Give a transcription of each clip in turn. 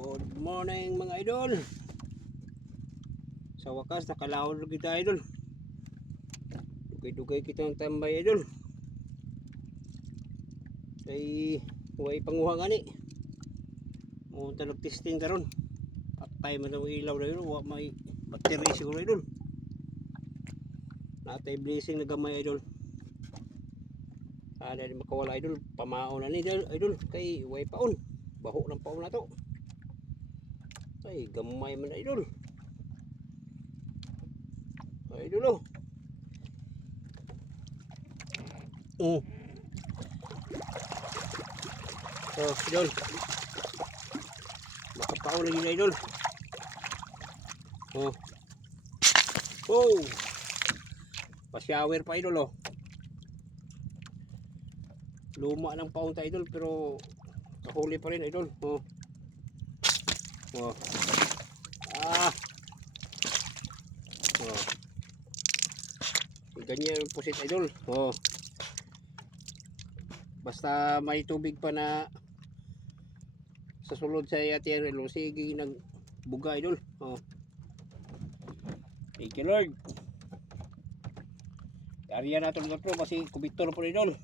Good morning mga idol. Sa wakas nakalahod kita idol. Dugay-dugay kita ng tambay idol. Kay huwag panguha gani. Munta nag-testing karon. Patay man ang ilaw na yun. Huwag may battery siguro idol. Natay blazing na gamay idol. Ada di makawala idol. Pamaon na ni idol. Kay huwag paon. Baho ng paon na to. Ay gamay man idol. Idol oh. Idol. Makapaon lagi na idol. Pa-shower pa idol oh. Luma ng paon ta idol pero kahuli pa rin idol. Ganyan yung pusit idol. Basta may tubig pa na sa sulod sa yatiyan idol. Sige nagbuga idol. Thank you Lord. Area natin ito kasi kubitor po idol.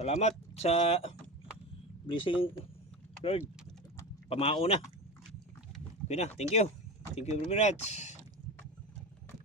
Salamat sa blessing Lord. Pamao na. Okay na. Thank you. Thank you very much.